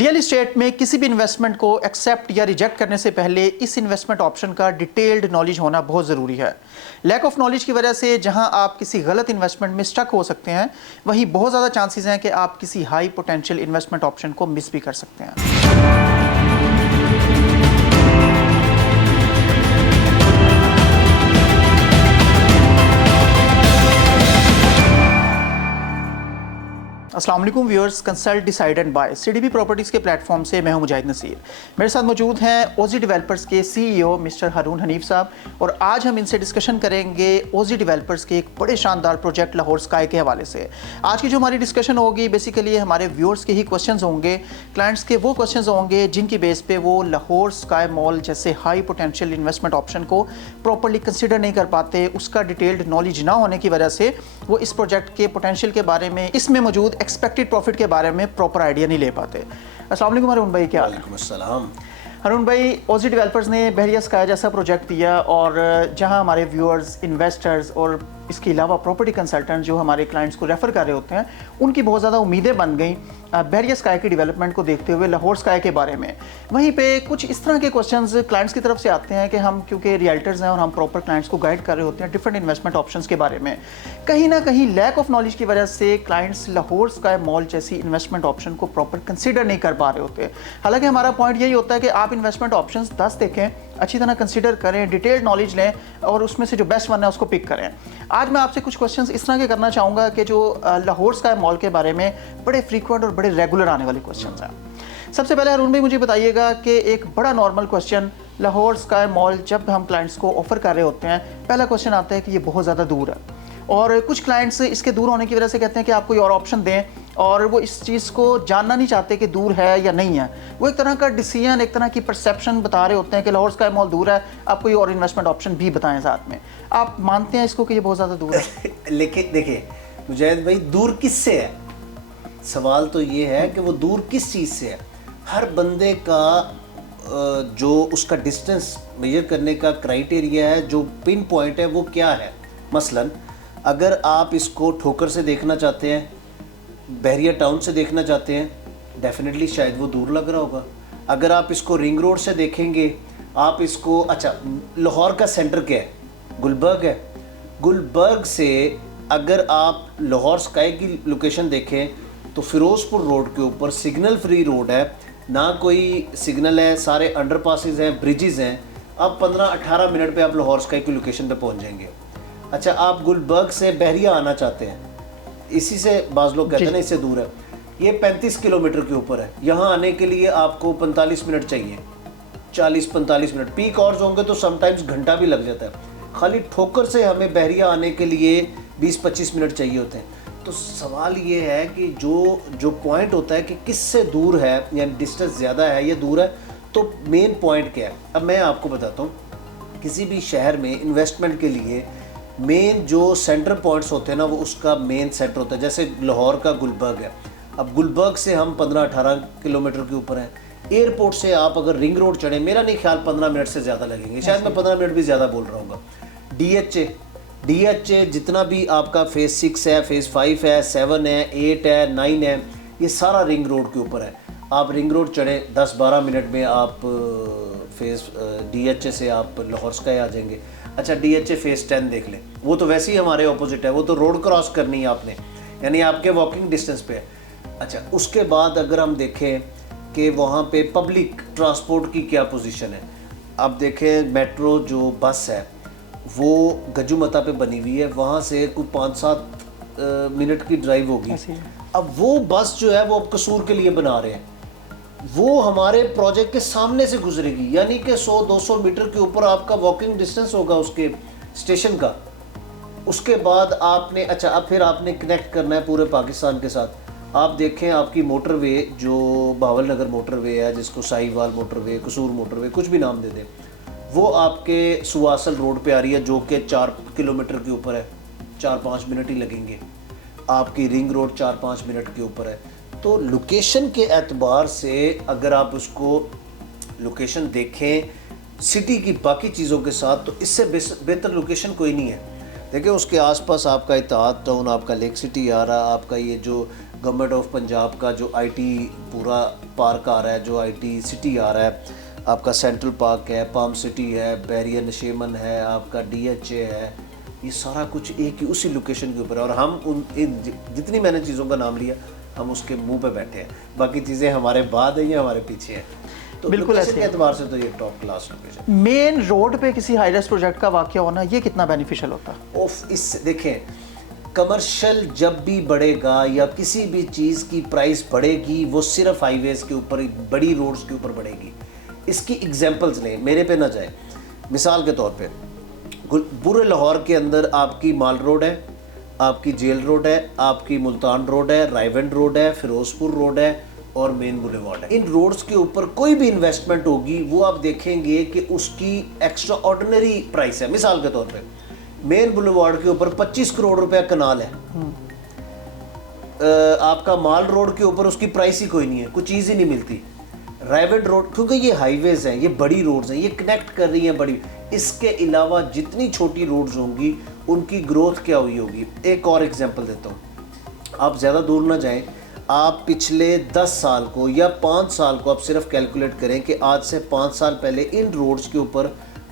Real estate में किसी भी इन्वेस्टमेंट को एक्सेप्ट या रिजेक्ट करने से पहले इस इन्वेस्टमेंट ऑप्शन का डिटेल्ड नॉलेज होना बहुत ज़रूरी है। लैक ऑफ नॉलेज की वजह से जहां आप किसी गलत इन्वेस्टमेंट में स्टक हो सकते हैं, वहीं बहुत ज़्यादा चांसेस हैं कि आप किसी हाई पोटेंशियल इन्वेस्टमेंट ऑप्शन को मिस भी कर सकते हैं। अस्सलाम वालेकुम viewers, consult decide and buy CDB properties के प्लेटफॉर्म से मैं हूं मुजाहिद नसीर। मेरे साथ मौजूद हैं ओजी डेवलपर्स के सीईओ मिस्टर हारून हनीफ साहब, और आज हम इनसे डिस्कशन करेंगे ओजी डेवलपर्स के एक बड़े शानदार प्रोजेक्ट लाहौर स्काई के हवाले से। आज की जो हमारी डिस्कशन होगी बेसिकली हमारे व्यूअर्स के ही क्वेश्चंस होंगे, क्लाइंट्स के वो क्वेश्चंस होंगे जिनकी बेस पे वो लाहौर स्काई मॉल जैसे हाई पोटेंशियल इन्वेस्टमेंट ऑप्शन को प्रॉपरली कंसिडर नहीं कर पाते। उसका डिटेल्ड नॉलेज ना होने की वजह से वो इस प्रोजेक्ट के पोटेंशियल के बारे में, इसमें मौजूद एक्सपेक्टेड प्रॉफिट के बारे में प्रॉपर आइडिया नहीं ले पाते। अस्सलाम वालेकुम हारून भाई, क्या हाल है? वालेकुम अस्सलाम। हारून भाई, ओजी डेवलपर्स ने बहरिया स्काई जैसा प्रोजेक्ट दिया और जहां हमारे व्यूअर्स, इन्वेस्टर्स और इसके अलावा प्रॉपर्टी कंसल्टेंट जो हमारे क्लाइंट्स को रेफ़र कर रहे होते हैं, उनकी बहुत ज़्यादा उम्मीदें बन गई बहरिया स्काई की डेवलपमेंट को देखते हुए लाहौर स्काई के बारे में। वहीं पे कुछ इस तरह के क्वेश्चंस क्लाइंट्स की तरफ से आते हैं कि हम क्योंकि रियल्टर्स हैं और हम प्रॉपर क्लाइंट्स को गाइड कर रहे होते हैं डिफरेंट इन्वेस्टमेंट ऑप्शंस के बारे में, कहीं ना कहीं लैक ऑफ नॉलेज की वजह से क्लाइंट्स लाहौर स्काई मॉल जैसी इन्वेस्टमेंट ऑप्शन को प्रॉपर कंसिडर नहीं कर पा रहे होते। हालांकि हमारा पॉइंट यही होता है कि आप इन्वेस्टमेंट ऑप्शन 10 देखें, अच्छी तरह कंसिडर करें, डिटेल्ड नॉलेज लें और उसमें से जो बेस्ट वन है उसको पिक करें। आज मैं आपसे कुछ क्वेश्चंस इस तरह के करना चाहूँगा कि जो लाहौर स्काई मॉल के बारे में बड़े फ्रीक्वेंट और बड़े रेगुलर आने वाले क्वेश्चंस हैं। सबसे पहले हारून भाई मुझे बताइएगा कि एक बड़ा normal question, Lahore sky mall जब हम क्लाइंट्स को ऑफर कर रहे होते हैं, पहला क्वेश्चन आता है कि ये बहुत ज़्यादा दूर है, और कुछ क्लाइंट्स इसके दूर होने की वजह से कहते हैं कि आप कोई और ऑप्शन दें, और वो इस चीज़ को जानना नहीं चाहते कि दूर है या नहीं है। वो एक तरह का डिसीजन, एक तरह की परसेप्शन बता रहे होते हैं कि लाहौर स्काई मॉल दूर है, आप कोई और इन्वेस्टमेंट ऑप्शन भी बताएं साथ में। आप मानते हैं इसको कि ये बहुत ज़्यादा दूर है? लेकिन देखिए मुजाहिद भाई, दूर किससे है? सवाल तो ये है कि वो दूर किस चीज़ से है। हर बंदे का जो उसका डिस्टेंस मेजर करने का क्राइटेरिया है, जो पिन पॉइंट है, वो क्या है। मसलन अगर आप इसको ठोकर से देखना चाहते हैं, बहरिया टाउन से देखना चाहते हैं, डेफिनेटली शायद वो दूर लग रहा होगा। अगर आप इसको रिंग रोड से देखेंगे, आप इसको, अच्छा लाहौर का सेंटर क्या है? गुलबर्ग है। गुलबर्ग से अगर आप लाहौर स्काई की लोकेशन देखें तो फिरोजपुर रोड के ऊपर सिग्नल फ्री रोड है, ना कोई सिग्नल है, सारे अंडरपासेस हैं, ब्रिजेस हैं। आप 15-18 मिनट पे आप लाहौर स्काई की लोकेशन पे पहुंच जाएंगे। अच्छा, आप गुलबर्ग से बहरिया आना चाहते हैं, इसी से बाज़ लोग कहते हैं ना इससे दूर है, ये 35 किलोमीटर के ऊपर है। यहाँ आने के लिए आपको 45 मिनट चाहिए, 40-45 मिनट, पीक आवर्स होंगे तो समटाइम्स घंटा भी लग जाता है। खाली ठोकर से हमें बहरिया आने के लिए 20-25 मिनट चाहिए होते हैं। तो सवाल ये है कि जो पॉइंट होता है कि किससे दूर है, यानी डिस्टेंस ज़्यादा है या दूर है, तो मेन पॉइंट क्या है। अब मैं आपको बताता हूँ, किसी भी शहर में इन्वेस्टमेंट के लिए मेन जो सेंटर पॉइंट्स होते हैं ना, वो उसका मेन सेंटर होता है। जैसे लाहौर का गुलबर्ग है, अब गुलबर्ग से हम 15-18 किलोमीटर के ऊपर हैं। एयरपोर्ट से आप अगर रिंग रोड चढ़े, मेरा नहीं ख्याल 15 मिनट से ज़्यादा लगेंगे, शायद मैं 15 मिनट भी ज़्यादा बोल रहा हूँ। DHA जितना भी आपका फेज़ 6 है, फेज़ 5 है, 7 है, 8 है, 9 है, ये सारा रिंग रोड के ऊपर है। आप रिंग रोड चढ़े 10-12 मिनट में आप फेज़ DHA से आप लाहौर स्काई आ जाएंगे। अच्छा, DHA फेज़ 10 देख लें, वो तो वैसे ही हमारे ऑपोजिट है, वो तो रोड क्रॉस करनी है आपने, यानी आपके वॉकिंग डिस्टेंस पे है। अच्छा, उसके बाद अगर हम देखें कि वहाँ पे पब्लिक ट्रांसपोर्ट की क्या पोजीशन है, आप देखें मेट्रो जो बस है वो गजुमता पे बनी हुई है, वहाँ से कोई 5-7 मिनट की ड्राइव होगी। अब वो बस जो है वो अब कसूर के लिए बना रहे हैं, वो हमारे प्रोजेक्ट के सामने से गुजरेगी, यानी कि 100-200 मीटर के ऊपर आपका वॉकिंग डिस्टेंस होगा उसके स्टेशन का। उसके बाद आपने, अच्छा अब फिर आपने कनेक्ट करना है पूरे पाकिस्तान के साथ। आप देखें आपकी मोटरवे जो भावल नगर मोटरवे है, जिसको साहिवाल मोटरवे, कसूर मोटरवे, कुछ भी नाम दे दें, वो आपके सुवासल रोड पे आ रही है, जो कि 4 किलोमीटर के ऊपर है, 4-5 मिनट ही लगेंगे। आपकी रिंग रोड 4-5 मिनट के ऊपर है। तो लोकेशन के एतबार से अगर आप उसको लोकेशन देखें सिटी की बाकी चीज़ों के साथ, तो इससे बेहतर लोकेशन कोई नहीं है। देखिए उसके आसपास आपका इत्तेहाद टाउन, आपका लेक सिटी आ रहा, आपका ये जो गवर्नमेंट ऑफ पंजाब का जो आईटी पूरा पार्क आ रहा है, जो आईटी सिटी आ रहा है, आपका सेंट्रल पार्क है, पाम सिटी है, बैरियर नशेमन है, आपका डीएचए है, ये सारा कुछ एक ही उसी लोकेशन के ऊपर है। और हम जितनी मैंने चीज़ों का नाम लिया, हम उसके मुंह पे बैठे हैं, बाकी चीज़ें हमारे बाद है या हमारे पीछे हैं। तो बिल्कुल लोकेशन ऐसे के एतबार से तो ये top class location. Main road पे किसी हाई राइज प्रोजेक्ट का वाकया होना ये कितना बेनिफिशियल होता है? इस देखें, कमर्शियल जब भी बढ़ेगा या किसी भी चीज़ की प्राइस बढ़ेगी, वो सिर्फ हाईवेज के ऊपर, बड़ी रोड्स के ऊपर बढ़ेगी। इसकी एग्जांपल्स लें, मेरे पे ना जाए। मिसाल के तौर पे पूरे लाहौर के अंदर आपकी माल रोड है, आपकी जेल रोड है, आपकी मुल्तान रोड है, रायवंड रोड है, फिरोजपुर रोड है और मेन बुलेवार्ड है। इन रोड्स के ऊपर कोई भी इन्वेस्टमेंट होगी, वो आप देखेंगे कि उसकी एक्स्ट्रा ऑर्डिनरी प्राइस है। मिसाल के तौर पे मेन बुलेवार्ड के ऊपर 25 करोड़ रुपया कनाल है। आपका माल रोड के ऊपर उसकी प्राइस ही कोई नहीं है, कुछ चीज़ ही नहीं मिलती। रायवंड रोड, क्योंकि ये हाईवेज हैं, ये बड़ी रोड्स हैं, ये कनेक्ट कर रही हैं बड़ी। इसके अलावा जितनी छोटी रोड्स होंगी उनकी ग्रोथ क्या हुई होगी। एक और एग्जांपल देता हूँ, आप ज़्यादा दूर ना जाएं, आप पिछले 10 साल को या 5 साल को आप सिर्फ कैलकुलेट करें कि आज से 5 साल पहले इन रोड्स के ऊपर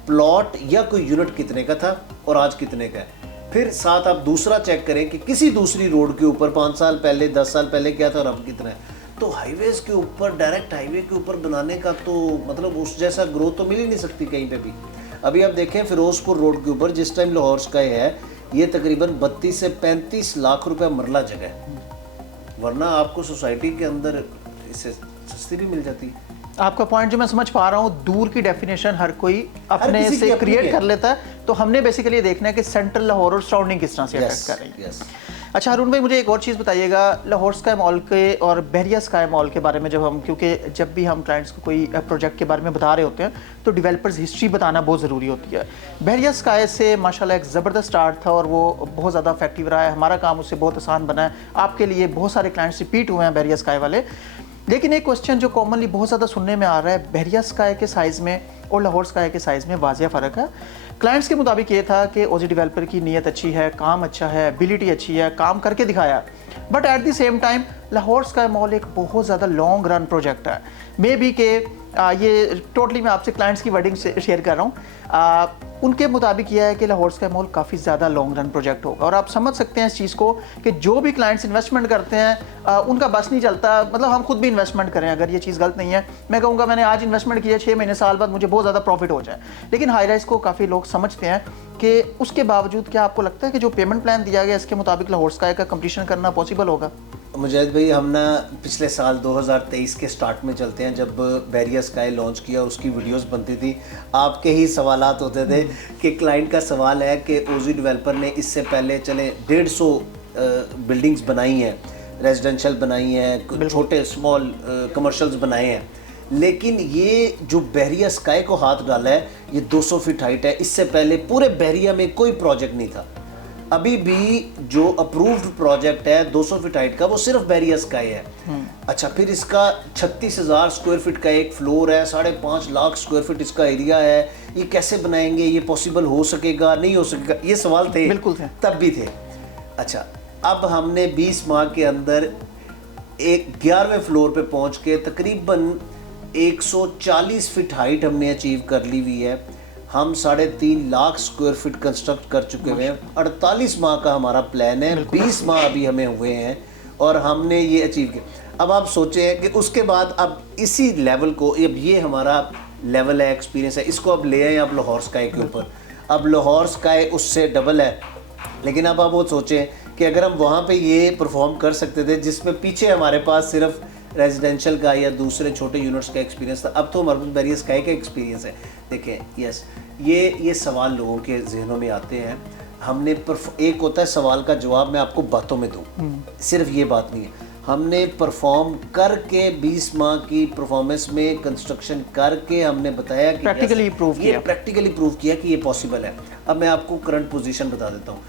प्लॉट या कोई यूनिट कितने का था और आज कितने का है। फिर साथ आप दूसरा चेक करें कि किसी दूसरी रोड के ऊपर 5 साल पहले, 10 साल पहले क्या था और अब कितना है। तो हाईवेज के ऊपर, डायरेक्ट हाईवे के ऊपर बनाने का तो मतलब उस जैसा ग्रोथ तो मिल ही नहीं सकती कहीं पे भी। अभी आप देखें फिरोजपुर रोड के ऊपर जिस टाइम लाहौर स्काई है, ये तकरीबन 32 से 35 लाख रुपए मरला जगह है, वरना आपको सोसाइटी के अंदर इससे सस्ती भी मिल जाती है। आपका पॉइंट जो मैं समझ पा रहा हूँ, दूर की डेफिनेशन हर कोई अपने से क्रिएट कर लेता है। तो हमने बेसिकली देखना है कि सेंट्रल लाहौर और सराउंडिंग किस तरह से अफेक्ट कर रही है। अच्छा हारून भाई, मुझे एक और चीज़ बताइएगा, लाहौर स्काई मॉल के और बहरिया स्काई मॉल के बारे में क्योंकि जब भी हम क्लाइंट्स को कोई प्रोजेक्ट के बारे में बता रहे होते हैं तो डेवलपर्स हिस्ट्री बताना बहुत ज़रूरी होती है। बहरिया स्काई से माशाल्लाह एक ज़बरदस्त स्टार्ट था और वो बहुत ज़्यादा इफेक्टिव रहा है, हमारा काम उससे बहुत आसान बना है, आपके लिए बहुत सारे क्लाइंट्स रिपीट हुए हैं बहरिया स्काई वाले। लेकिन एक क्वेश्चन जो कॉमनली बहुत ज़्यादा सुनने में आ रहा है, बहरिया स्काई के साइज़ में और लाहौर स्काई के साइज़ में वाज़िया फ़र्क है। क्लाइंट्स के मुताबिक ये था कि ओजी डेवलपर की नीयत अच्छी है, काम अच्छा है, एबिलिटी अच्छी है, काम करके दिखाया, but at the same time Lahore sky mall एक बहुत ज़्यादा लॉन्ग रन प्रोजेक्ट है। मे बी के ये टोटली मैं आपसे क्लाइंट्स की वर्डिंग से शेयर कर रहा हूँ। उनके मुताबिक यह है कि लाहौर स्काई मॉल काफ़ी ज़्यादा लॉन्ग रन प्रोजेक्ट होगा और आप समझ सकते हैं इस चीज़ को कि जो भी क्लाइंट्स इन्वेस्टमेंट करते हैं उनका बस नहीं चलता। मतलब हम खुद भी इन्वेस्टमेंट करें, अगर ये चीज़ गलत नहीं है, मैं कहूँगा मैंने आज इन्वेस्टमेंट किया, 6 महीने साल बाद मुझे बहुत ज़्यादा प्रॉफिट हो जाए। लेकिन हाई राइज को काफ़ी लोग समझते हैं कि उसके बावजूद क्या आपको लगता है कि जो पेमेंट प्लान दिया गया इसके मुताबिक लाहौर स्काई का कंप्लीशन करना पॉसिबल होगा? मुजाहिद भाई, हम ना पिछले साल 2023 के स्टार्ट में चलते हैं, जब बहरिया स्काई लॉन्च किया, उसकी वीडियोस बनती थी, आपके ही सवालात होते थे कि क्लाइंट का सवाल है कि ओजी डेवलपर ने इससे पहले चले 150 बिल्डिंग्स बनाई हैं, रेजिडेंशियल बनाई हैं, छोटे स्मॉल कमर्शियल्स बनाए हैं, लेकिन ये जो बहरिया स्काई को हाथ डाला है ये 200 फीट हाइट है। इससे पहले पूरे बहरिया में कोई प्रोजेक्ट नहीं था। अभी भी जो अप्रूव्ड प्रोजेक्ट है 200 फीट हाइट का, वो सिर्फ बहरिया स्काई है। अच्छा, फिर इसका 36,000 स्क्वायर फीट का एक फ्लोर है, 5.5 लाख स्क्वायर फीट इसका एरिया है। ये कैसे बनाएंगे, ये पॉसिबल हो सकेगा, नहीं हो सकेगा, ये सवाल थे, बिल्कुल थे, तब भी थे। अच्छा, अब हमने 20 माह के अंदर एक 11वें फ्लोर पे पहुंच के तकरीबन 140 फीट हाइट हमने अचीव कर ली हुई है। हम 3.5 लाख स्क्वायर फीट कंस्ट्रक्ट कर चुके हुए हैं। 48 माह का हमारा प्लान है, 20 माह अभी हमें हुए हैं और हमने ये अचीव किया। अब आप सोचें कि उसके बाद अब इसी लेवल को, अब ये हमारा लेवल है, एक्सपीरियंस है, इसको अब ले आए आप लाहौर स्काई के ऊपर। अब लाहौर स्काई उससे डबल है, लेकिन अब आप वो सोचें कि अगर हम वहाँ पे ये परफॉर्म कर सकते थे जिसमें पीछे हमारे पास सिर्फ रेजिडेंशियल का या दूसरे छोटे यूनिट्स का एक्सपीरियंस था, अब तो हमारे पास बहरिया स्काई का एक्सपीरियंस है। देखें, यस, ये सवाल लोगों के जहनों में आते हैं। हमने एक होता है सवाल का जवाब मैं आपको बातों में दूं, सिर्फ ये बात नहीं है। हमने परफॉर्म करके 20 माह की परफॉर्मेंस में कंस्ट्रक्शन करके हमने बताया कि प्रैक्टिकली प्रूव किया कि ये पॉसिबल है। अब मैं आपको करंट पोजीशन बता देता हूँ।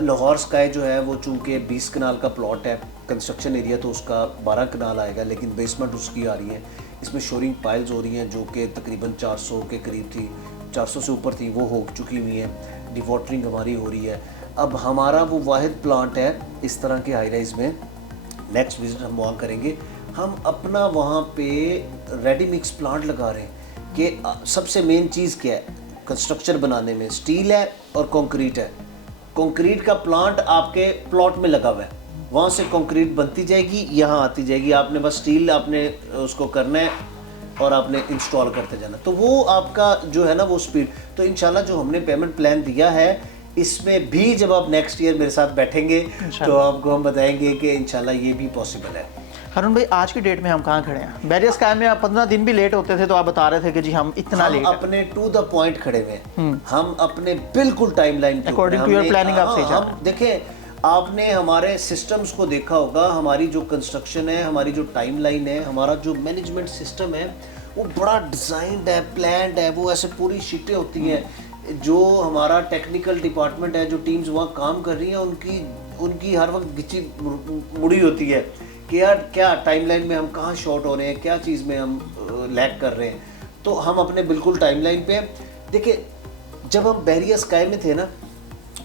लाहौर स्काई जो है वो चूँकि 20 कनाल का प्लॉट है, कंस्ट्रक्शन एरिया तो उसका 12 कनाल आएगा, लेकिन बेसमेंट उसकी आ रही है। इसमें शोरिंग पाइल्स हो रही हैं जो कि तकरीबन 400 के करीब थी, 400 से ऊपर थी, वो हो चुकी हुई हैं। डिवॉटरिंग हमारी हो रही है। अब हमारा वो वाहिद प्लांट है इस तरह के हाई राइज में नेक्स्ट विजिट हम वहाँ करेंगे। हम अपना वहाँ पे रेडी मिक्स प्लांट लगा रहे हैं कि सबसे मेन चीज़ क्या है कंस्ट्रक्चर बनाने में, स्टील है और कंक्रीट है। कंक्रीट का प्लांट आपके प्लॉट में लगा हुआ है, वहाँ से कंक्रीट बनती जाएगी, यहाँ आती जाएगी, आपने बस स्टील आपने उसको करना है और आपने इंस्टॉल करते जाना। तो वो आपका जो है ना वो स्पीड, तो इंशाल्लाह जो हमने पेमेंट प्लान दिया है इसमें भी जब आप नेक्स्ट ईयर मेरे साथ बैठेंगे तो आपको हम बताएंगे कि इंशाल्लाह ये भी पॉसिबल है। हारून भाई, आज की डेट में हम कहाँ खड़े हैं? बैरियर स्काई में आप 15 दिन भी लेट होते थे तो आप बता रहे थे कि जी हम इतना लेट अपने टू द पॉइंट खड़े हुए हैं, हम अपने बिल्कुल टाइमलाइन पे अकॉर्डिंग टू योर प्लानिंग आप सही जा रहे हैं। देखें, आपने हमारे सिस्टम्स को देखा होगा, हमारी जो कंस्ट्रक्शन है, हमारी जो टाइमलाइन है, हमारा जो मैनेजमेंट सिस्टम है वो बड़ा डिज़ाइंड है, प्लान्ड है, वो ऐसे पूरी शीटें होती हैं। जो हमारा टेक्निकल डिपार्टमेंट है, जो टीम्स वहाँ काम कर रही हैं, उनकी हर वक्त गिची मुड़ी होती है कि यार क्या टाइमलाइन में हम कहाँ शॉर्ट हो रहे हैं, क्या चीज़ में हम लैग कर रहे हैं। तो हम अपने बिल्कुल टाइमलाइन पे देखिए, जब हम बैरियर स्काई में थे ना,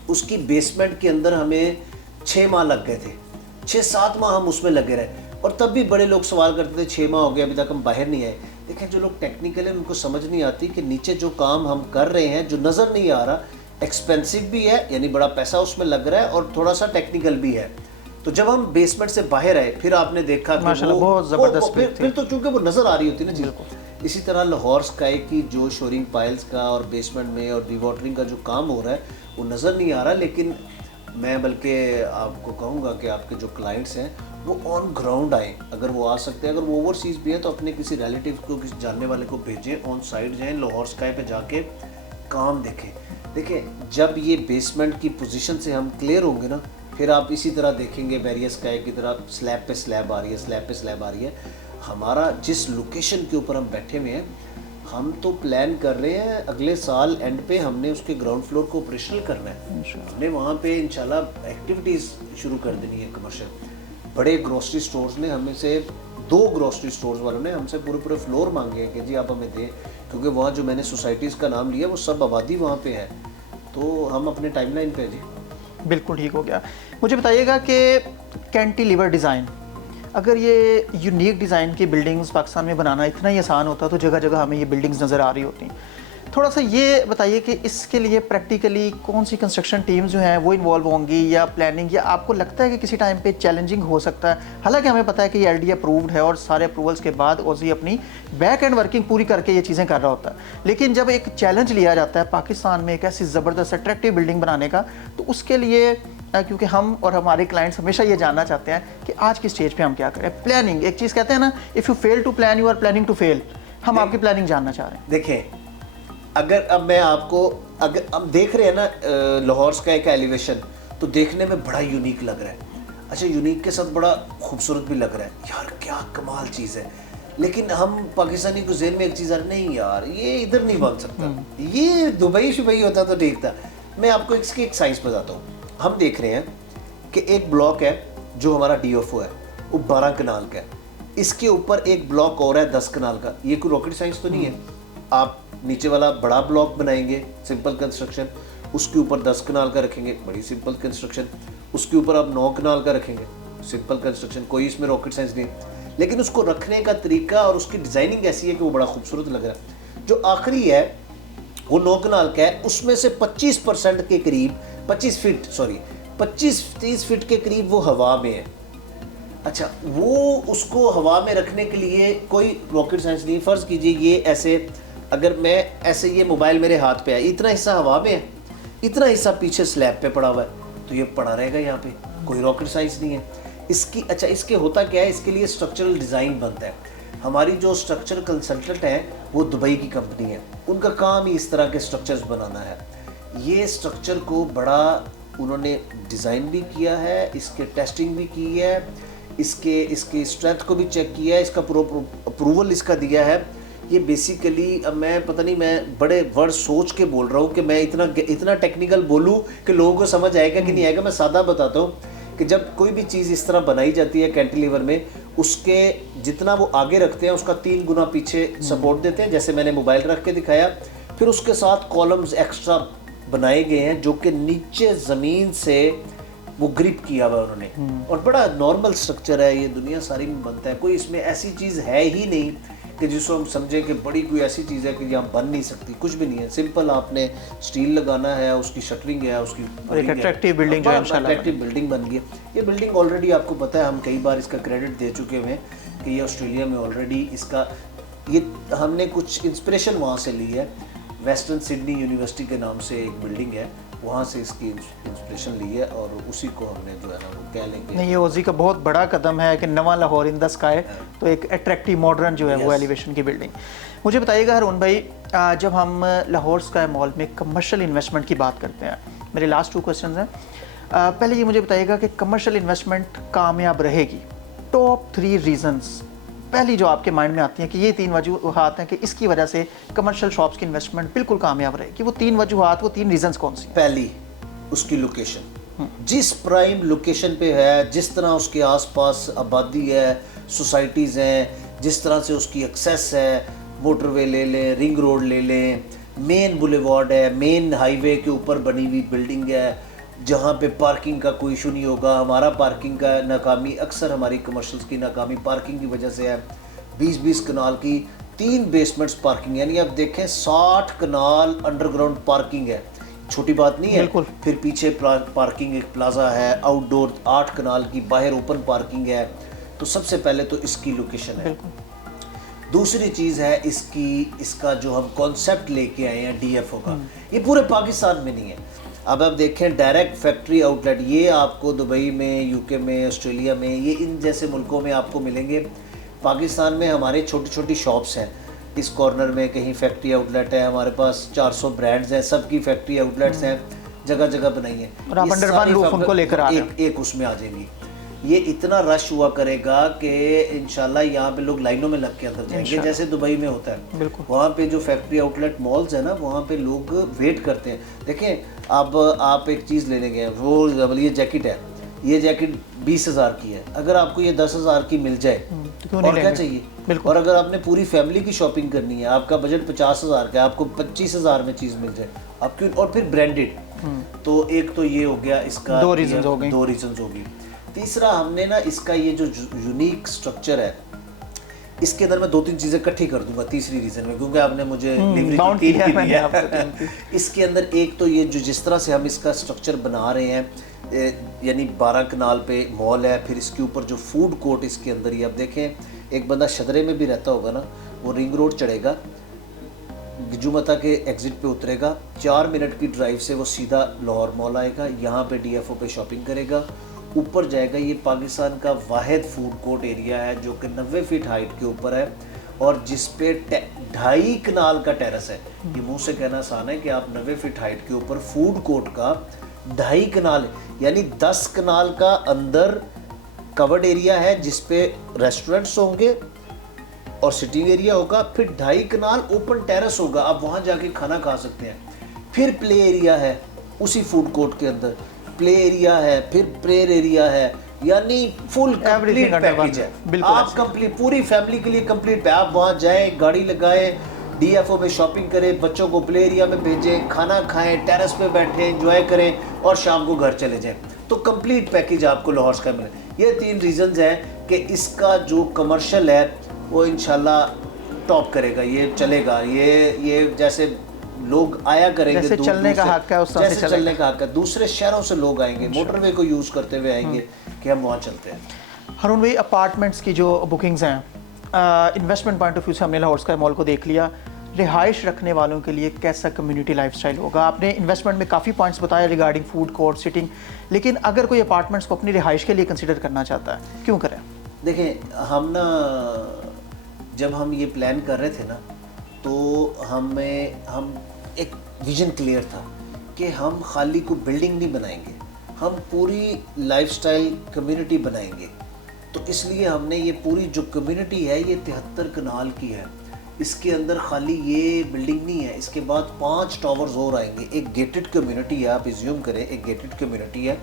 उसकी बेसमेंट के अंदर हमें 6 माह लग गए थे, 6-7 माह हम उसमें लगे रहे, और तब भी बड़े लोग सवाल करते थे 6 माह हो गए अभी तक हम बाहर नहीं आए। देखें, जो लोग टेक्निकल हैं उनको समझ नहीं आती कि नीचे जो काम हम कर रहे हैं, जो नज़र नहीं आ रहा, एक्सपेंसिव भी है, यानी बड़ा पैसा उसमें लग रहा है, और थोड़ा सा टेक्निकल भी है। तो जब हम बेसमेंट से बाहर आए, फिर आपने देखा कि माशाल्लाह बहुत ज़बरदस्त फिर तो चूंकि वो नज़र आ रही होती है ना चीज़। इसी तरह लाहौर स्काई की जो शोरिंग पाइल्स का और बेसमेंट में और रीवाटरिंग का जो काम हो रहा है वो नज़र नहीं आ रहा, लेकिन मैं बल्कि आपको कहूँगा कि आपके जो क्लाइंट्स हैं वो ऑन ग्राउंड आए, अगर वो आ सकते हैं, अगर वो ओवरसीज़ भी हैं तो अपने किसी रिलेटिव को, किसी जानने वाले को भेजें, ऑन साइड जाएं, लाहौर स्काई पे जाके काम देखें। देखें, जब ये बेसमेंट की पोजीशन से हम क्लियर होंगे ना, फिर आप इसी तरह देखेंगे बैरियर स्काई की तरह स्लैब पे स्लैब आ रही है, स्लैब पे स्लैब आ रही है। हमारा जिस लोकेशन के ऊपर हम बैठे हुए हैं, हम तो प्लान कर रहे हैं अगले साल एंड पे हमने उसके ग्राउंड फ्लोर को ऑपरेशनल करना है। हमने वहाँ पे इंशाल्लाह एक्टिविटीज़ शुरू कर देनी है कमर्शियल। बड़े ग्रोसरी स्टोर्स ने हमें से 2 ग्रोसरी स्टोर्स वालों ने हमसे पूरे फ्लोर मांगे हैं कि जी आप हमें दें, क्योंकि वहाँ जो मैंने सोसाइटीज़ का नाम लिया वो सब आबादी वहाँ पे है। तो हम अपने टाइमलाइन पे जी बिल्कुल ठीक हो गया। मुझे बताइएगा कि कैंटिलीवर डिज़ाइन, अगर ये यूनिक डिज़ाइन की बिल्डिंग्स पाकिस्तान में बनाना इतना ही आसान होता तो जगह जगह हमें ये बिल्डिंग्स नज़र आ रही होती। थोड़ा सा ये बताइए कि इसके लिए प्रैक्टिकली कौन सी कंस्ट्रक्शन टीम्स जो हैं वो इन्वॉल्व होंगी, या प्लानिंग, या आपको लगता है कि किसी टाइम पे चैलेंजिंग हो सकता है? हालांकि हमें पता है कि ये LD अप्रूव्ड है और सारे अप्रूवल्स के बाद ओजी अपनी बैक एंड वर्किंग पूरी करके ये चीज़ें कर रहा होता है, लेकिन जब एक चैलेंज लिया जाता है पाकिस्तान में एक ऐसी ज़बरदस्त अट्रैक्टिव बिल्डिंग बनाने का, तो उसके लिए क्योंकि हम और हमारे क्लाइंट्स हमेशा ये जानना चाहते हैं कि आज की स्टेज पे हम क्या करें। प्लानिंग एक चीज़ कहते हैं ना, if you fail to plan you are planning to fail. हम आपकी प्लानिंग जानना चाह रहे हैं। देखें, अगर अब मैं आपको, अगर हम देख रहे हैं ना लाहौर स्काई का एलिवेशन, तो देखने में बड़ा यूनिक लग रहा है। अच्छा, यूनिक के साथ बड़ा खूबसूरत भी लग रहा है, यार क्या कमाल चीज़ है। लेकिन हम पाकिस्तानी को ज़हन में एक चीज़ आ रही, नहीं यार ये इधर नहीं बन सकता, ये दुबई शुबई होता तो ठीक था। मैं आपको इसकी एक साइंस बताता हूँ। हम देख रहे हैं कि एक ब्लॉक है जो हमारा DFO है, वो 12 कनाल का है, इसके ऊपर एक ब्लॉक और है 10 कनाल का। ये कोई रॉकेट साइंस तो नहीं है। आप नीचे वाला बड़ा ब्लॉक बनाएंगे, सिंपल कंस्ट्रक्शन, उसके ऊपर 10 कनाल का रखेंगे, बड़ी सिंपल कंस्ट्रक्शन, उसके ऊपर आप 9 कनाल का रखेंगे, सिंपल कंस्ट्रक्शन, कोई इसमें रॉकेट साइंस नहीं। लेकिन उसको रखने का तरीका और उसकी डिज़ाइनिंग ऐसी है कि वो बड़ा खूबसूरत लग रहा है। जो आखिरी है वो 9 कनाल का है, उसमें से 25% के करीब, 25-30 फीट के करीब वो हवा में है। अच्छा, वो उसको हवा में रखने के लिए कोई रॉकेट साइंस नहीं। फ़र्ज़ कीजिए ये ऐसे, अगर मैं ऐसे, ये मोबाइल मेरे हाथ पे है, इतना हिस्सा हवा में है, इतना हिस्सा पीछे स्लैब पे पड़ा हुआ है, तो ये पड़ा रहेगा यहाँ पे, कोई रॉकेट साइंस नहीं है इसकी। अच्छा, इसके होता क्या है, इसके लिए स्ट्रक्चरल डिज़ाइन बनता है। हमारी जो स्ट्रक्चर कंसल्टेंट हैं वो दुबई की कंपनी है, उनका काम ही इस तरह के स्ट्रक्चर्स बनाना है। ये स्ट्रक्चर को बड़ा उन्होंने डिज़ाइन भी किया है, इसके टेस्टिंग भी की है, इसकी स्ट्रेंथ को भी चेक किया है, इसका अप्रूवल इसका दिया है। ये बेसिकली, अब मैं पता नहीं, मैं बड़े वर्ड सोच के बोल रहा हूँ कि मैं इतना टेक्निकल बोलूँ कि लोगों को समझ आएगा कि नहीं आएगा। मैं सादा बताता हूँ कि जब कोई भी चीज़ इस तरह बनाई जाती है कैंटिलीवर में, उसके जितना वो आगे रखते हैं उसका 3 गुना पीछे सपोर्ट देते हैं, जैसे मैंने मोबाइल रख के दिखाया। फिर उसके साथ कॉलम्स एक्स्ट्रा बनाए गए हैं जो कि नीचे ज़मीन से वो ग्रिप किया हुआ उन्होंने, और बड़ा नॉर्मल स्ट्रक्चर है, ये दुनिया सारी में बनता है, कोई इसमें ऐसी चीज़ है ही नहीं कि जिसको हम समझें कि बड़ी कोई ऐसी चीज़ है कि यहाँ बन नहीं सकती, कुछ भी नहीं है। सिंपल आपने स्टील लगाना है, उसकी शटरिंग है, उसकी और एक अट्रैक्टिव बिल्डिंग जो है इंशाल्लाह अट्रैक्टिव बिल्डिंग बन गई। ये बिल्डिंग ऑलरेडी आपको पता है, हम कई बार इसका क्रेडिट दे चुके हैं कि ये ऑस्ट्रेलिया में ऑलरेडी इसका ये हमने कुछ इंस्पिरेशन वहाँ से ली है। वेस्टर्न सिडनी यूनिवर्सिटी के नाम से एक बिल्डिंग है, वहाँ से इसकी इंस्पिरेशन ली है और उसी को हमने जो है ना वो कह लेंगे। नहीं, ये ओजी का बहुत बड़ा कदम है कि नवा लाहौर इन द स्काई, तो एक अट्रैक्टिव मॉडर्न जो है वो एलिवेशन की बिल्डिंग। मुझे बताइएगा हारून भाई, जब हम लाहौर स्काई मॉल में कमर्शियल इन्वेस्टमेंट की बात करते हैं, मेरे लास्ट 2 क्वेश्चन हैं। पहले ये मुझे बताइएगा कि कमर्शियल इन्वेस्टमेंट कामयाब रहेगी, टॉप 3 रीजंस पहली जो आपके माइंड में आती हैं कि ये 3 वजूहात हैं कि इसकी वजह से कमर्शियल शॉप्स की इन्वेस्टमेंट बिल्कुल कामयाब रहेगी, वो 3 वजूहात, वो 3 रीजंस कौन सी? पहली, उसकी लोकेशन, जिस प्राइम लोकेशन पे है, जिस तरह उसके आसपास आबादी है, सोसाइटीज़ हैं, जिस तरह से उसकी एक्सेस है, मोटरवे ले लें, रिंग रोड ले लें, मेन बुलेवार्ड है, मेन हाईवे के ऊपर बनी हुई बिल्डिंग है, जहाँ पे पार्किंग का कोई इशू नहीं होगा। हमारा पार्किंग का नाकामी, अक्सर हमारी कमर्शियल्स की नाकामी पार्किंग की वजह से है। 20-20 कनाल की 3 बेसमेंट्स पार्किंग, यानी आप देखें 60 कनाल अंडरग्राउंड पार्किंग है, छोटी बात नहीं है। फिर पीछे पार्किंग एक प्लाजा है, आउटडोर 8 कनाल की, बाहर ओपन पार्किंग है। तो सबसे पहले तो इसकी लोकेशन है। दूसरी चीज़ है इसका जो हम कॉन्सेप्ट लेके आए हैं DFO का, ये पूरे पाकिस्तान में नहीं है। अब आप देखें डायरेक्ट फैक्ट्री आउटलेट, ये आपको दुबई में, UK में, ऑस्ट्रेलिया में, ये इन जैसे मुल्कों में आपको मिलेंगे। पाकिस्तान में हमारे छोटी छोटी शॉप्स हैं, इस कॉर्नर में कहीं फैक्ट्री आउटलेट है, हमारे पास 400 ब्रांड्स हैं, सबकी फैक्ट्री आउटलेट्स हैं, जगह जगह बनाई है, और आप अंडर वन रूफ उनको लेकर आ रहे हैं, एक उसमें आ जाएंगी। ये इतना रश हुआ करेगा कि इंशाल्लाह यहाँ पे लोग लाइनों में लग के अंदर जाएंगे, जैसे दुबई में होता है। वहाँ पे जो फैक्ट्री आउटलेट मॉल्स है ना, वहाँ पे लोग वेट करते हैं। देखें, अब आप एक चीज़ लेने गए, वो ये जैकेट है, ये जैकेट 20,000 की है, अगर आपको ये 10,000 की मिल जाए तो और क्या चाहिए। और अगर आपने पूरी फैमिली की शॉपिंग करनी है, आपका बजट 50,000 का, आपको 25,000 में चीज़ मिल जाए, आप क्यों, और फिर ब्रांडेड। तो एक तो ये हो गया, इसका 2 रीजंस हो गए। 2 रीजंस होगी। तीसरा, हमने ना इसका ये जो यूनिक स्ट्रक्चर है, इसके अंदर मैं 2-3 चीज़ें इकट्ठी कर दूंगा तीसरी रीजन में, क्योंकि आपने मुझे इसके अंदर एक तो ये जो जिस तरह से हम इसका स्ट्रक्चर बना रहे हैं, यानी 12 कनाल पे मॉल है, फिर इसके ऊपर जो फूड कोर्ट इसके अंदर ही, आप देखें एक बंदा शदरे में भी रहता होगा ना, वो रिंग रोड चढ़ेगा, गिजुमता के एग्जिट पे उतरेगा, 4 मिनट की ड्राइव से वो सीधा लाहौर मॉल आएगा, यहाँ पे DFO पे शॉपिंग करेगा, ऊपर जाएगा। ये पाकिस्तान का वाहिद फूड कोर्ट एरिया है जो कि 90 फीट हाइट के ऊपर है और जिस पे 2.5 कनाल का टेरेस है। ये मुंह से कहना आसान है कि आप 90 फीट हाइट के ऊपर फूड कोर्ट का 2.5 कनाल, यानी 10 कनाल का अंदर कवर्ड एरिया है जिस पे रेस्टोरेंट्स होंगे और सिटिंग एरिया होगा, फिर 2.5 कनाल ओपन टेरेस होगा, आप वहाँ जाके खाना खा सकते हैं। फिर प्ले एरिया है उसी फूड कोर्ट के अंदर, प्ले एरिया है, फिर प्रेयर एरिया है, यानी फुल कंप्लीट पैकेज है। आप कंप्लीट पूरी फैमिली के लिए कंप्लीट है। आप वहाँ जाएं, गाड़ी लगाएं, DFO में शॉपिंग करें, बच्चों को प्ले एरिया में भेजें, खाना खाएं, टेरेस पे बैठें, एंजॉय करें और शाम को घर चले जाएं। तो कंप्लीट पैकेज आपको लाहौर स्काई मिले। ये 3 रीजंस हैं कि इसका जो कमर्शियल है वो इंशाल्लाह टॉप करेगा, ये चलेगा। ये जैसे लोग आया करेंगे, जैसे चलने का हक है उस तरह से चलने का हक है, दूसरे शहरों से लोग आएंगे, मोटरवे को यूज़ करते हुए आएंगे कि हम वहाँ चलते हैं। हारून भाई, अपार्टमेंट्स की जो बुकिंग्स हैं, इन्वेस्टमेंट पॉइंट ऑफ व्यू से हमने लाहौर स्काई मॉल को देख लिया, रिहाइश रखने वालों के लिए कैसा कम्युनिटी लाइफस्टाइल होगा? आपने इन्वेस्टमेंट में काफ़ी पॉइंट्स बताया रिगार्डिंग फूड कोर्ट, सिटिंग, लेकिन अगर कोई अपार्टमेंट्स को अपनी रिहाइश के लिए कंसिडर करना चाहता है, क्यों करें? देखें, हम जब हम ये प्लान कर रहे थे ना, तो हम एक विजन क्लियर था कि हम खाली को बिल्डिंग नहीं बनाएंगे, हम पूरी लाइफस्टाइल कम्युनिटी बनाएंगे। तो इसलिए हमने ये पूरी जो कम्युनिटी है ये 73 कनाल की है। इसके अंदर खाली ये बिल्डिंग नहीं है, इसके बाद 5 टावर्स और आएंगे। एक गेटेड कम्युनिटी है, आप इज्यूम करें एक गेटेड कम्युनिटी है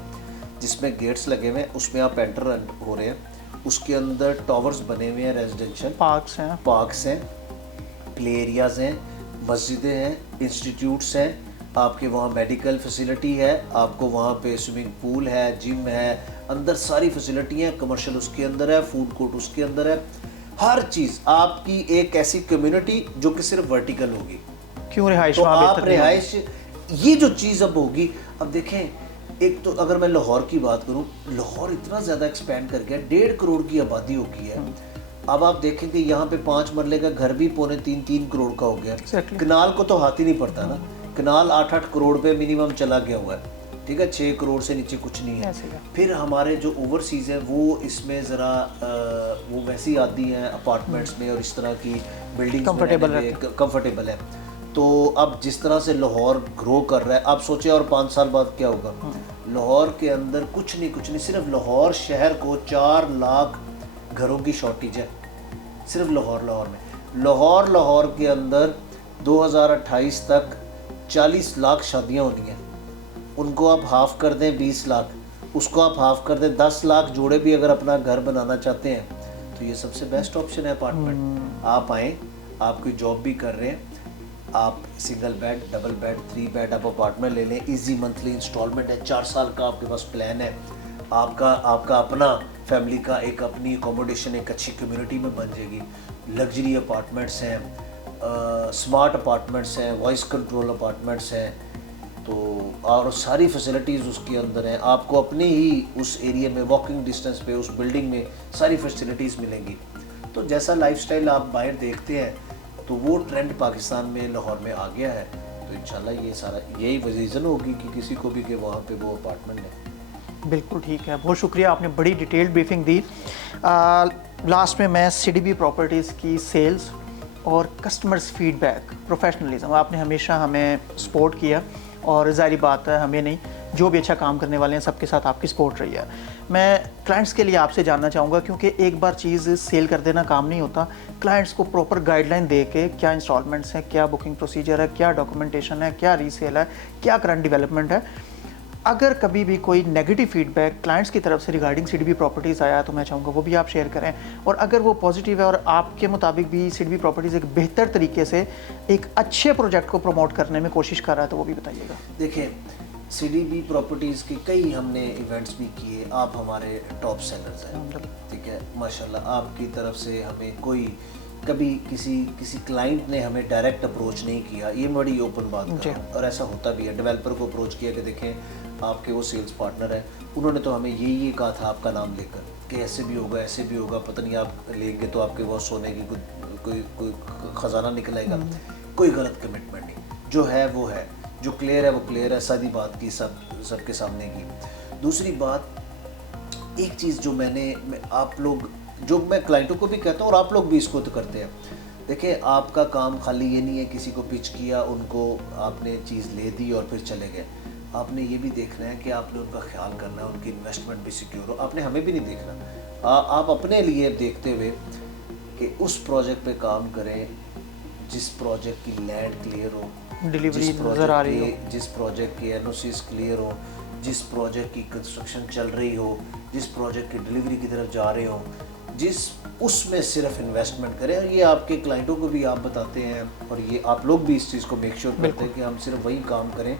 जिसमें गेट्स लगे हुए हैं, उसमें आप एंटर हो रहे हैं। उसके अंदर टावर्स बने हुए हैं, रेजिडेंशियल पार्क्स हैं, प्ले एरियाज़ हैं, मस्जिदें हैं, इंस्टीट्यूट्स हैं, आपके वहाँ मेडिकल फैसिलिटी है, आपको वहाँ पे स्विमिंग पूल है, जिम है, अंदर सारी फैसिलिटी है, कमर्शियल उसके अंदर है, फूड कोर्ट उसके अंदर है, हर चीज़ आपकी एक ऐसी कम्युनिटी जो कि सिर्फ वर्टिकल होगी। क्यों रिहाइश तो वहाँ आप बेहतर नहीं होगी? रिहाइश, ये जो चीज़ अब होगी, अब देखें, एक तो अगर मैं लाहौर की बात करूं, लाहौर इतना ज़्यादा एक्सपैंड कर गया, 1.5 करोड़ की आबादी हो गई है। अब आप देखें कि यहाँ पे 5 मरले का घर भी 2.75-3 करोड़ का हो गया। Exactly. कनाल को तो हाथ ही नहीं पड़ता ना, कनाल 8-8 करोड़ पे मिनिमम चला गया हुआ है, ठीक है, 6 करोड़ से नीचे कुछ नहीं है। ऐसे ही है। फिर हमारे जो ओवरसीज़ है वो इसमें ज़रा वो वैसी आती हैं अपार्टमेंट्स में और इस तरह की बिल्डिंग्स में कंफर्टेबल है। तो अब जिस तरह से लाहौर ग्रो कर रहा है, आप सोचे और 5 साल बाद क्या होगा। लाहौर के अंदर कुछ नहीं, सिर्फ लाहौर शहर को 4 लाख घरों की शॉर्टेज है, सिर्फ लाहौर में। लाहौर के अंदर 2028 तक 40 लाख शादियां होनी हैं। उनको आप हाफ कर दें 20 लाख, उसको आप हाफ कर दें 10 लाख जोड़े भी अगर अपना घर बनाना चाहते हैं तो ये सबसे बेस्ट ऑप्शन है अपार्टमेंट। आप आएँ, आप कोई जॉब भी कर रहे हैं, आप single bed, double bed, 3 bed आप अपार्टमेंट ले लें, इजी मंथली इंस्टॉलमेंट है, 4 साल का आपके पास प्लान है, आपका अपना फैमिली का एक अपनी अकोमोडेशन एक अच्छी कम्युनिटी में बन जाएगी। लग्जरी अपार्टमेंट्स हैं, स्मार्ट अपार्टमेंट्स हैं, वॉइस कंट्रोल अपार्टमेंट्स हैं, तो और सारी फैसिलिटीज़ उसके अंदर हैं। आपको अपने ही उस एरिया में वॉकिंग डिस्टेंस पे उस बिल्डिंग में सारी फैसिलिटीज़ मिलेंगी। तो जैसा लाइफस्टाइल आप बाहर देखते हैं तो वो ट्रेंड पाकिस्तान में लाहौर में आ गया है। तो इंशाल्लाह ये सारा यही रीज़न होगी कि किसी को भी कि वहाँ पे वो अपार्टमेंट है। बिल्कुल ठीक है, बहुत शुक्रिया, आपने बड़ी डिटेल्ड ब्रीफिंग दी। लास्ट में मैं CDB प्रॉपर्टीज़ की सेल्स और कस्टमर्स फीडबैक, प्रोफेशनलिज्म, आपने हमेशा हमें सपोर्ट किया और ज़ाहिर बात है हमें नहीं, जो भी अच्छा काम करने वाले हैं सबके साथ आपकी सपोर्ट रही है। मैं क्लाइंट्स के लिए आपसे जानना चाहूँगा, क्योंकि एक बार चीज़ सेल कर देना काम नहीं होता, क्लाइंट्स को प्रॉपर गाइडलाइन दे के क्या इंस्टॉलमेंट्स हैं, क्या बुकिंग प्रोसीजर है, क्या डॉक्यूमेंटेशन है, क्या रीसेल है, क्या करंट डेवलपमेंट है। अगर कभी भी कोई नेगेटिव फीडबैक क्लाइंट्स की तरफ से रिगार्डिंग CDB प्रॉपर्टीज़ आया तो मैं चाहूँगा वो भी आप शेयर करें, और अगर वो पॉजिटिव है और आपके मुताबिक भी CDB प्रॉपर्टीज़ एक बेहतर तरीके से एक अच्छे प्रोजेक्ट को प्रमोट करने में कोशिश कर रहा है तो वो भी बताइएगा। देखिए, CDB प्रॉपर्टीज़ के कई हमने इवेंट्स भी किए, आप हमारे टॉप सेलर्स हैं, ठीक है, माशाल्लाह। आपकी तरफ से हमें कोई कभी किसी क्लाइंट ने हमें डायरेक्ट अप्रोच नहीं किया, ये बड़ी ओपन बात है, और ऐसा होता भी है। डेवलपर को अप्रोच किया कि देखें आपके वो सेल्स पार्टनर है, उन्होंने तो हमें ये कहा था आपका नाम लेकर कि ऐसे भी होगा, पता नहीं आप लेंगे तो आपके वो सोने की कोई ख़जाना निकलेगा। कोई गलत कमिटमेंट नहीं, जो है वो है, जो क्लियर है वो क्लियर है, सादी बात की सबके सामने की। दूसरी बात, एक चीज़ जो जो मैं क्लाइंटों को भी कहता हूँ और आप लोग भी इसको तो करते हैं, देखिए आपका काम खाली ये नहीं है किसी को पिच किया, उनको आपने चीज़ ले दी और फिर चले गए। आपने ये भी देखना है कि आपने उनका ख्याल करना है, उनकी इन्वेस्टमेंट भी सिक्योर हो। आपने हमें भी नहीं देखना, आप अपने लिए देखते हुए कि उस प्रोजेक्ट पे काम करें जिस प्रोजेक्ट की लैंड क्लियर हो, डिलीवरी नज़र आ रही हो, जिस प्रोजेक्ट की NOCs क्लियर हो, जिस प्रोजेक्ट की कंस्ट्रक्शन चल रही हो, जिस प्रोजेक्ट की डिलीवरी की तरफ जा रहे हो, उसमें सिर्फ इन्वेस्टमेंट करें। और ये आपके क्लाइंटों को भी आप बताते हैं और ये आप लोग भी इस चीज़ को मेक श्योर करते हैं कि हम सिर्फ वही काम करें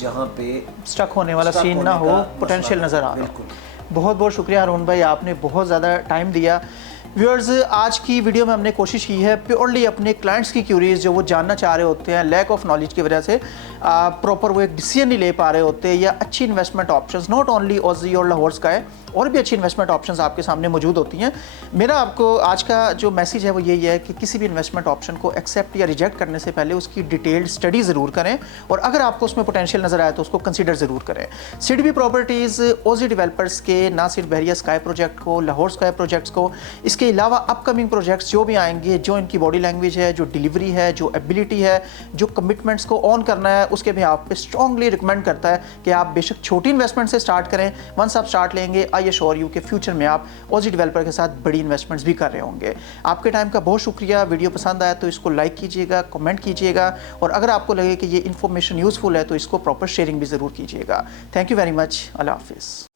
जहाँ पे स्टक होने वाला सीन ना हो, पोटेंशियल नज़र आ रहा हो। बहुत बहुत शुक्रिया हारून भाई, आपने बहुत ज़्यादा टाइम दिया। व्यूअर्स, आज की वीडियो में हमने कोशिश की है प्योरली अपने क्लाइंट्स की क्यूरीज जो वो जानना चाह रहे होते हैं, लैक ऑफ नॉलेज की वजह से प्रॉपर वो एक डिसीजन नहीं ले पा रहे होते, या अच्छी investment options not only Aussie और लाहौर स्काई, और भी अच्छी इन्वेस्टमेंट ऑप्शंस आपके सामने मौजूद होती हैं। मेरा आपको आज का जो मैसेज है वो यही है कि किसी भी इन्वेस्टमेंट ऑप्शन को एक्सेप्ट या रिजेक्ट करने से पहले उसकी डिटेल्ड स्टडी ज़रूर करें, और अगर आपको उसमें पोटेंशियल नज़र आए तो उसको कंसिडर ज़रूर करें। CDB प्रॉपर्टीज़ OZ डेवलपर्स के ना सिर्फ बहरिया स्काई प्रोजेक्ट को, लाहौर स्काई प्रोजेक्ट्स को, इसके अलावा अपकमिंग प्रोजेक्ट्स जो भी आएंगे, जो इनकी बॉडी लैंग्वेज है, जो डिलीवरी है, जो एबिलिटी है, जो कमिटमेंट्स को ऑन करना है, उसके भी आप पे स्ट्रांगली रिकमेंड करता है कि आप बेशक छोटी इन्वेस्टमेंट से स्टार्ट करें। वंस आप स्टार्ट लेंगे, आई एश्योर यू कि फ्यूचर में आप OZ डेवलपर के साथ बड़ी इन्वेस्टमेंट्स भी कर रहे होंगे। आपके टाइम का बहुत शुक्रिया। वीडियो पसंद आया तो इसको लाइक कीजिएगा, कमेंट कीजिएगा, और अगर आपको लगे कि ये इन्फॉर्मेशन यूज़फुल है तो इसको प्रॉपर शेयरिंग भी ज़रूर कीजिएगा। Thank you very much. अल्लाह हाफिज़।